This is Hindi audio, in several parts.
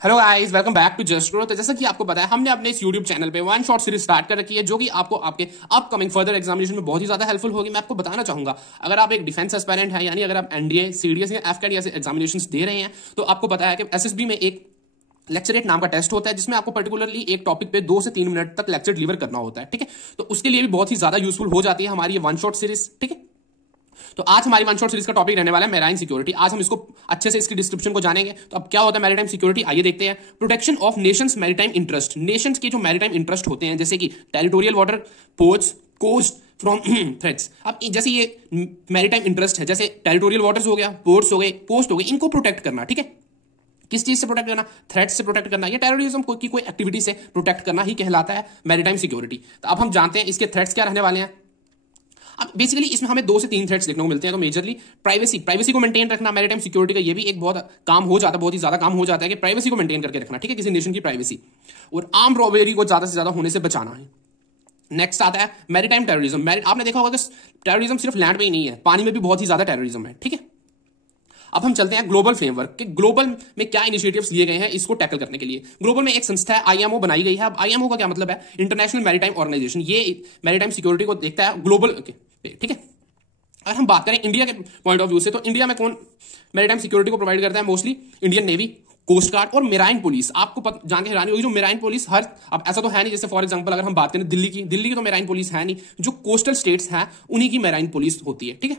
Hello guys, welcome back to Just Grow. तो जैसा कि आपको पता है, हमने अपने इस यूट्यूब चैनल पे वन शॉट सीरीज स्टार्ट कर रखी है, जो कि आपको आपके अपकमिंग फर्दर एग्जामिनेशन में बहुत ही ज्यादा हेल्पफुल होगी। मैं आपको बताना चाहूंगा, अगर आप एक डिफेंस एस्पायरेंट है, यानी अगर आप एनडीए, सीडीएस या एफकेट जैसे एग्जामिनेशन दे रहे हैं, तो आपको पता है कि एसएसबी में एक लेक्चरेट नाम का टेस्ट होता है, जिसमें आपको पर्टिकुलरली एक टॉपिक पे 2 से 3 मिनट तक लेक्चर डिलीवर करना होता है। ठीक है, तो उसके लिए भी बहुत ही ज्यादा यूजफुल हो जाती है हमारी ये वन शॉट सीरीज। ठीक है, तो आज हमारी वन शॉट सीरीज का टॉपिक रहने वाला है मैराइन सिक्योरिटी। आज हम इसको अच्छे से इसकी डिस्क्रिप्शन को जानेंगे। तो अब क्या होता है मैरीटाइम सिक्योरिटी, आइए देखते हैं। Protection of nations maritime interest, nations के जो मैरीटाइम इंटरेस्ट होते हैं, जैसे कि territorial water, ports, coast from threats. अब जैसे ये मैरीटाइम इंटरेस्ट है, जैसे टेरिटोरियल वाटर्स हो गया, पोर्ट्स हो गए, कोस्ट हो गए, इनको प्रोटेक्ट करना। ठीक है, किस चीज से प्रोटेक्ट करना? थ्रेट से प्रोटेक्ट करना या टेररिज्म की कोई एक्टिविटी से प्रोटेक्ट करना ही कहलाता है मैरीटाइम सिक्योरिटी। तो अब हम जानते हैं इसके थ्रेट्स क्या रहने वाले हैं। अब बेसिकली इसमें हमें 2 से 3 थ्रेड्स देखने को मिलते हैं। तो मेजरली प्राइवेसी को मेंटेन रखना, मैरीटाइम सिक्योरिटी का ये भी एक बहुत काम हो जाता है, बहुत ही ज्यादा काम हो जाता है कि प्राइवेसी को मेंटेन करके रखना। ठीक है, किसी नेशन की प्राइवेसी, और आर्म रॉबरी को ज्यादा से ज्यादा होने से बचाना है। नेक्स्ट आता है मैरीटाइम टेररिज्म। आपने देखा होगा कि टेररिज्म सिर्फ लैंड में ही नहीं है, पानी में भी बहुत ही ज्यादा टेररिज्म है। ठीक है, अब हम चलते हैं ग्लोबल फ्रेमवर्क के, ग्लोबल में क्या इनिशिएटिव्स लिए गए हैं इसको टैकल करने के लिए। ग्लोबल में एक संस्था है आईएमओ बनाई गई है। अब आईएमओ का क्या मतलब है? International maritime organisation. ये मैरीटाइम सिक्योरिटी को देखता है ग्लोबल। ठीक है, अगर हम बात करें इंडिया के पॉइंट ऑफ व्यू से, तो इंडिया में कौन मैरीटाइम सिक्योरिटी को प्रोवाइड करता है? Mostly Indian navy, coast guard और मेराइन पुलिस। आपको जान के हैरानी होगी, जो मेराइन पुलिस अब ऐसा तो है नहीं, जैसे फॉर एग्जांपल अगर हम बात करें दिल्ली की तो मेराइन पुलिस है नहीं, जो कोस्टल स्टेट्स हैं उन्हीं की मेराइन पुलिस होती है। ठीक है,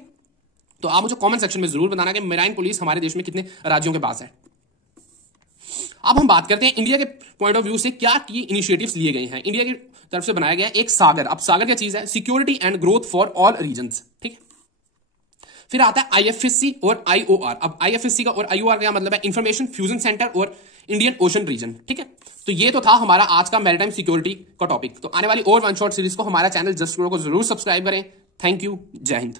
तो आप मुझे कमेंट सेक्शन में जरूर बताना कि मेराइन पुलिस हमारे देश में कितने राज्यों के पास है। अब हम बात करते हैं इंडिया के पॉइंट ऑफ व्यू से क्या की इनिशिएटिव्स लिए गए हैं। इंडिया की तरफ से बनाया गया एक सागर। अब सागर क्या चीज है? Security and growth for all regions. ठीक है, फिर आता है आईएफएससी और आईओआर। अब आईएफएससी का और आईओआर का मतलब है इंफॉर्मेशन फ्यूजन सेंटर और इंडियन ओशन रीजन। ठीक है, तो ये तो था हमारा आज का मैरीटाइम सिक्योरिटी का टॉपिक। तो आने वाली और वन शॉट सीरीज को हमारा चैनल जस्ट ग्रो को जरूर सब्सक्राइब करें। थैंक यू, जय हिंद।